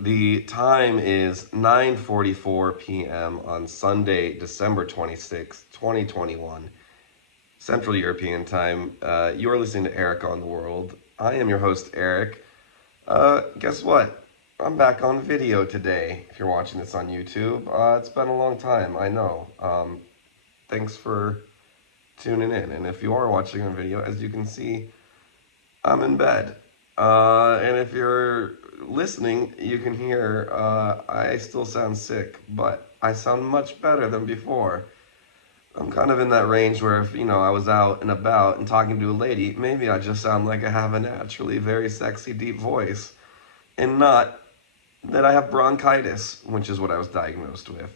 The time is 9:44 p.m. on Sunday, December 26th, 2021, Central European Time. You're listening to Eric on the World. I am your host, Eric. Guess what? I'm back on video today. If you're watching this on YouTube, it's been a long time, I know. Thanks for tuning in. And if you are watching on video, as you can see, I'm in bed. And if you're listening, you can hear I still sound sick, but I sound much better than before. I'm kind of in that range where if, I was out and about and talking to a lady, maybe I just sound like I have a naturally very sexy, deep voice, and not that I have bronchitis, which is what I was diagnosed with.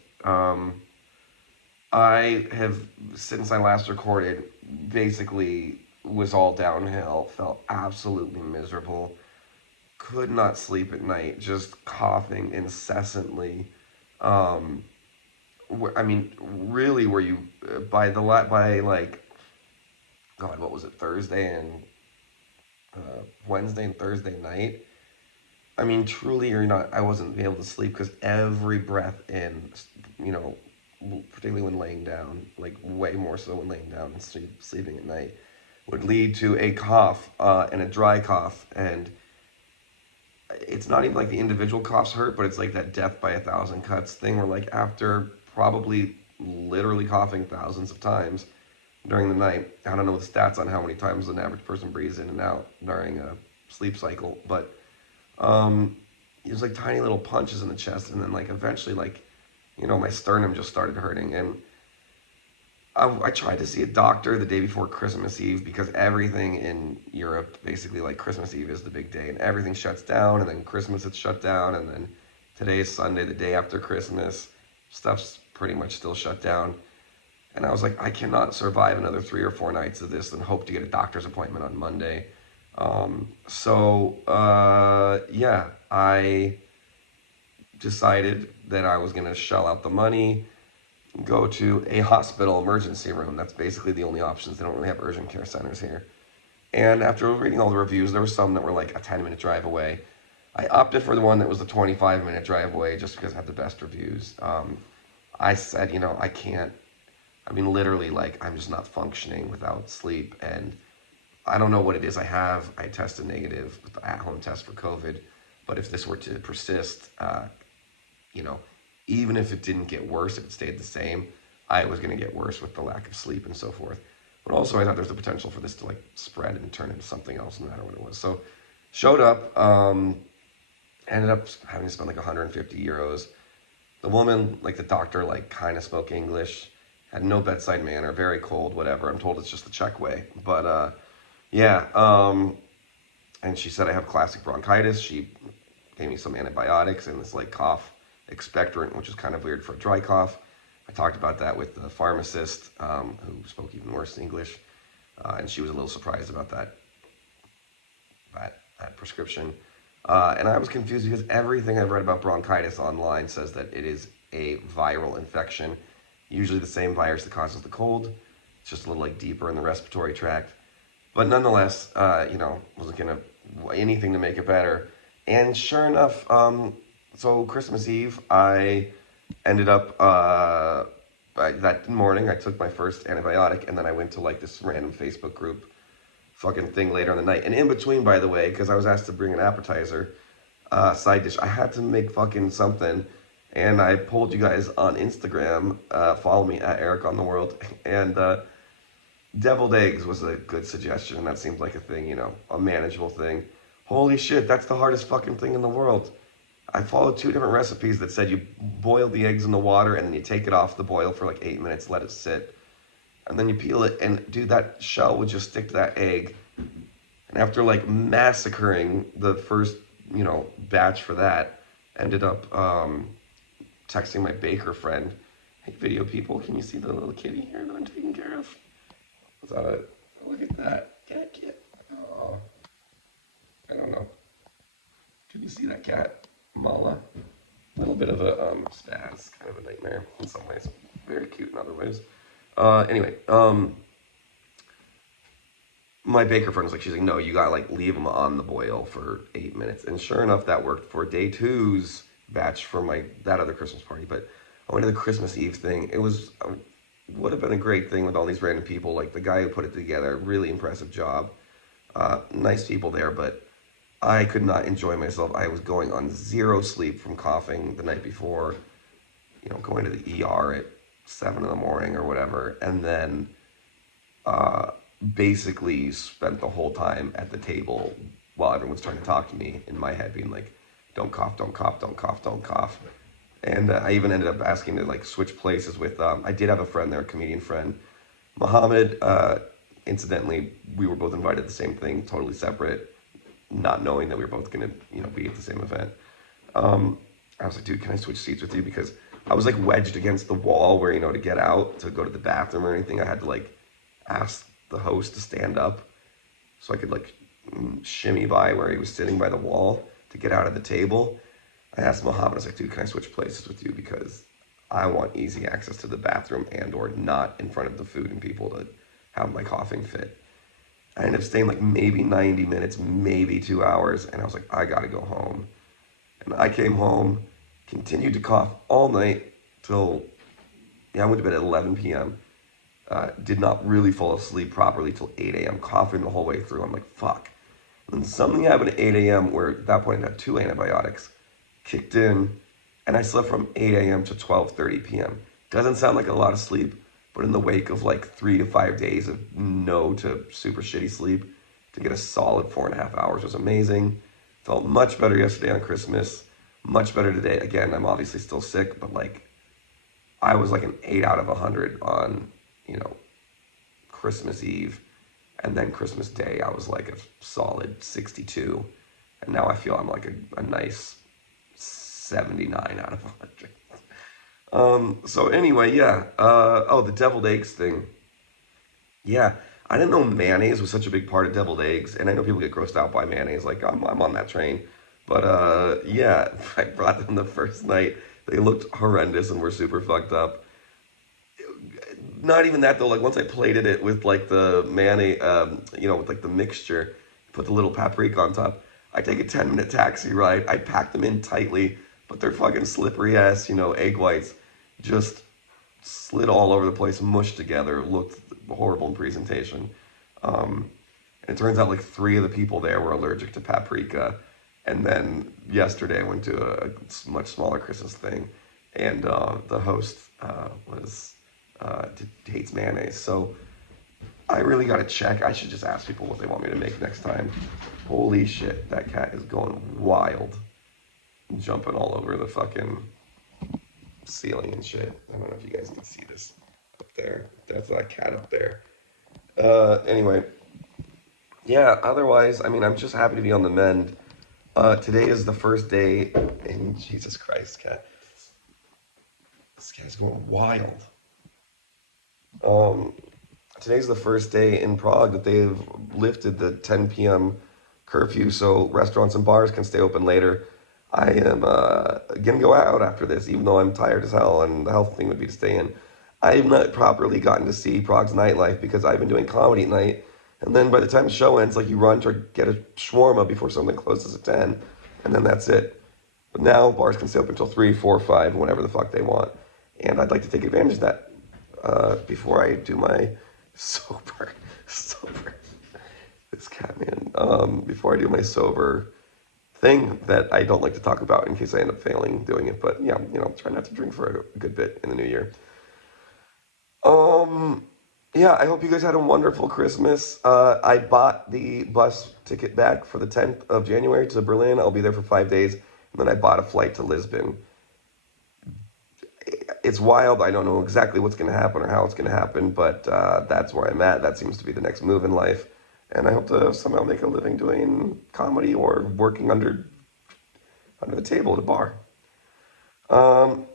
I have, since I last recorded, basically was all downhill, felt absolutely miserable, could not sleep at night, just coughing incessantly. Um, really, were you by like, God, what was it, Thursday and Wednesday and Thursday night? Truly, you're not. I wasn't able to sleep because every breath in, you know, particularly when laying down, like way more so when laying down and sleeping at night, would lead to a cough and a dry cough. And it's not even like the individual coughs hurt, but it's like that death by a thousand cuts thing where, like, after probably literally coughing thousands of times during the night, I don't know the stats on how many times an average person breathes in and out during a sleep cycle, but it was like tiny little punches in the chest, and then like eventually, like, my sternum just started hurting. And I tried to see a doctor the day before Christmas Eve because everything in Europe, basically, like, Christmas Eve is the big day and everything shuts down, and then Christmas it's shut down, and then today is Sunday, the day after Christmas, stuff's pretty much still shut down. And I was like, I cannot survive another 3 or 4 nights of this and hope to get a doctor's appointment on Monday. Yeah, I decided that I was going to shell out the money, go to a hospital emergency room. That's basically the only options. They don't really have urgent care centers here. And after reading all the reviews, there were some that were like a 10-minute drive away. I opted for the one that was a 25-minute drive away just because it had the best reviews. I said, I can't. Literally, like, I'm just not functioning without sleep. And I don't know what it is I have. I tested negative with the at-home test for COVID. But if this were to persist, you know, even if it didn't get worse, if it stayed the same, I was going to get worse with the lack of sleep and so forth. But also, I thought there's the potential for this to, like, spread and turn into something else, no matter what it was. So, showed up, ended up having to spend like 150 euros. The woman, like the doctor, like, kind of spoke English, had no bedside manner, very cold, whatever. I'm told it's just the Czech way. But, yeah, and she said I have classic bronchitis. She gave me some antibiotics and this, like, cough expectorant, which is kind of weird for a dry cough. I talked about that with the pharmacist, who spoke even worse English, and she was a little surprised about that prescription. And I was confused because everything I've read about bronchitis online says that it is a viral infection, usually the same virus that causes the cold. It's just a little, like, deeper in the respiratory tract. But nonetheless, wasn't gonna anything to make it better. And sure enough, so Christmas Eve, I ended up that morning I took my first antibiotic, and then I went to, like, this random Facebook group fucking thing later in the night. And in between, by the way, because I was asked to bring an appetizer, side dish, I had to make fucking something. And I pulled you guys on Instagram, follow me at Eric on the World, and deviled eggs was a good suggestion. That seems like a thing, a manageable thing. Holy shit, that's the hardest fucking thing in the world. I followed 2 different recipes that said you boil the eggs in the water and then you take it off the boil for like 8 minutes, let it sit. And then you peel it, and dude, that shell would just stick to that egg. And after, like, massacring the first, batch for that, ended up texting my baker friend, hey, video people, can you see the little kitty here that I'm taking care of? I thought, look at that. Cat. Oh, I don't know. Can you see that cat? Mala. A little bit of a spaz, kind of a nightmare in some ways. Very cute in other ways. Anyway, my baker friend was like, she's like, no, you gotta like leave them on the boil for 8 minutes. And sure enough, that worked for day two's batch for my that other Christmas party. But I went to the Christmas Eve thing. It was would have been a great thing with all these random people. Like the guy who put it together, really impressive job. Nice people there, but I could not enjoy myself. I was going on zero sleep from coughing the night before. Going to the ER at 7 in the morning or whatever, and then uh, basically spent the whole time at the table while everyone's trying to talk to me in my head, being like, "Don't cough, don't cough, don't cough, don't cough." And I even ended up asking to like switch places with. I did have a friend there, a comedian friend, Mohammed. Incidentally, we were both invited to the same thing, totally separate, not knowing that we were both gonna, be at the same event. I was like, dude, can I switch seats with you? Because I was like wedged against the wall where, to get out, to go to the bathroom or anything, I had to like ask the host to stand up so I could like shimmy by where he was sitting by the wall to get out of the table. I asked Mohammed, I was like, dude, can I switch places with you? Because I want easy access to the bathroom and or not in front of the food and people to have my coughing fit. I ended up staying like maybe 90 minutes, maybe 2 hours, and I was like, I gotta go home. And I came home, continued to cough all night till, I went to bed at 11 p.m. Did not really fall asleep properly till 8 a.m., coughing the whole way through. I'm like, fuck. And then something happened at 8 a.m. where at that point I had 2 antibiotics, kicked in, and I slept from 8 a.m. to 12:30 p.m. Doesn't sound like a lot of sleep, but in the wake of like 3 to 5 days of no to super shitty sleep, to get a solid 4.5 hours was amazing. Felt much better yesterday on Christmas, much better today. Again, I'm obviously still sick, but like I was like an 8 out of 100 on, Christmas Eve. And then Christmas Day, I was like a solid 62. And now I feel I'm like a nice 79 out of 100. So anyway, yeah. Oh, the deviled eggs thing. Yeah, I didn't know mayonnaise was such a big part of deviled eggs, and I know people get grossed out by mayonnaise. Like I'm on that train, but yeah, I brought them the first night. They looked horrendous and were super fucked up. Not even that though. Like once I plated it with like the mayonnaise, with like the mixture, put the little paprika on top. I take a 10-minute taxi ride. I pack them in tightly, but they're fucking slippery ass, egg whites, just slid all over the place, mushed together, looked horrible in presentation. And it turns out like three of the people there were allergic to paprika. And then yesterday I went to a much smaller Christmas thing, and the host was hates mayonnaise. So I really got to check. I should just ask people what they want me to make next time. Holy shit, that cat is going wild, jumping all over the fucking ceiling and shit. I don't know if you guys can see this up there. That's that cat up there. Anyway, yeah. Otherwise, I mean, I'm just happy to be on the mend. Today is the first day. And Jesus Christ, cat. This cat's going wild. Um, Today's the first day in Prague that they've lifted the 10 p.m. curfew, so restaurants and bars can stay open later. I am gonna go out after this, even though I'm tired as hell, and the health thing would be to stay in. I have not properly gotten to see Prague's nightlife because I've been doing comedy at night, and then by the time the show ends, like you run to get a shawarma before something closes at 10, and then that's it. But now bars can stay open until 3, 4, 5, whenever the fuck they want, and I'd like to take advantage of that before I do my sober. This cat man. Before I do my sober thing that I don't like to talk about in case I end up failing doing it. But yeah, try not to drink for a good bit in the new year. Um, yeah, I hope you guys had a wonderful Christmas. I bought the bus ticket back for the 10th of January to Berlin. I'll be there for 5 days. And then I bought a flight to Lisbon. It's wild. I don't know exactly what's going to happen or how it's going to happen, but that's where I'm at. That seems to be the next move in life. And I hope to somehow make a living doing comedy or working under the table at a bar. Um,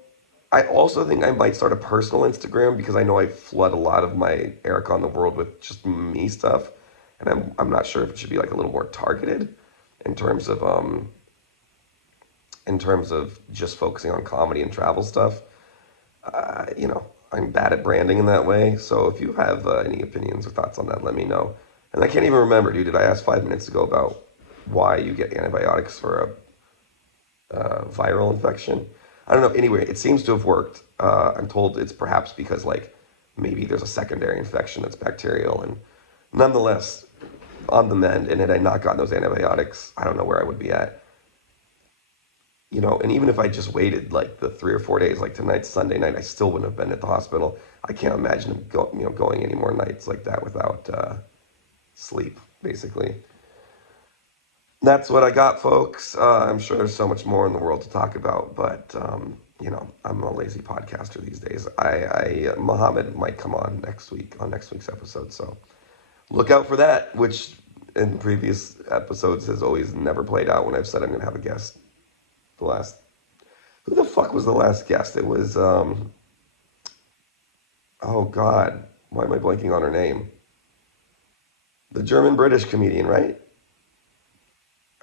I also think I might start a personal Instagram because I know I flood a lot of my Eric on the world with just me stuff, and I'm not sure if it should be like a little more targeted in terms of just focusing on comedy and travel stuff. I'm bad at branding in that way. So if you have any opinions or thoughts on that, let me know. And I can't even remember, dude. Did I ask 5 minutes ago about why you get antibiotics for a viral infection? I don't know. Anyway, it seems to have worked. I'm told it's perhaps because like maybe there's a secondary infection that's bacterial, and nonetheless, on the mend. And had I not gotten those antibiotics, I don't know where I would be at. And even if I just waited like the 3 or 4 days, like tonight's Sunday night, I still wouldn't have been at the hospital. I can't imagine going any more nights like that without sleep, basically. That's what I got, folks. I'm sure there's so much more in the world to talk about, but I'm a lazy podcaster these days. Muhammad might come on next week on next week's episode, so look out for that. Which in previous episodes has always never played out when I've said I'm going to have a guest. The last, who the fuck was the last guest? It was oh God, why am I blanking on her name? The German British comedian, right?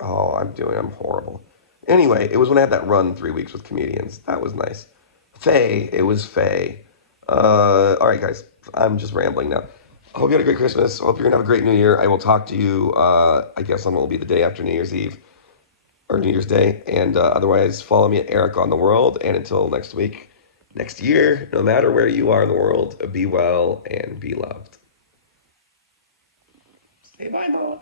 Oh, I'm horrible. Anyway, it was when I had that run 3 weeks with comedians. That was nice. Faye, it was Faye. All right, guys, I'm just rambling now. I hope you had a great Christmas. I hope you're gonna have a great New Year. I will talk to you. I guess on will be the day after New Year's Eve or New Year's Day. And otherwise, follow me at Eric on the World. And until next week, next year, no matter where you are in the world, be well and be loved. Say bye, Mom.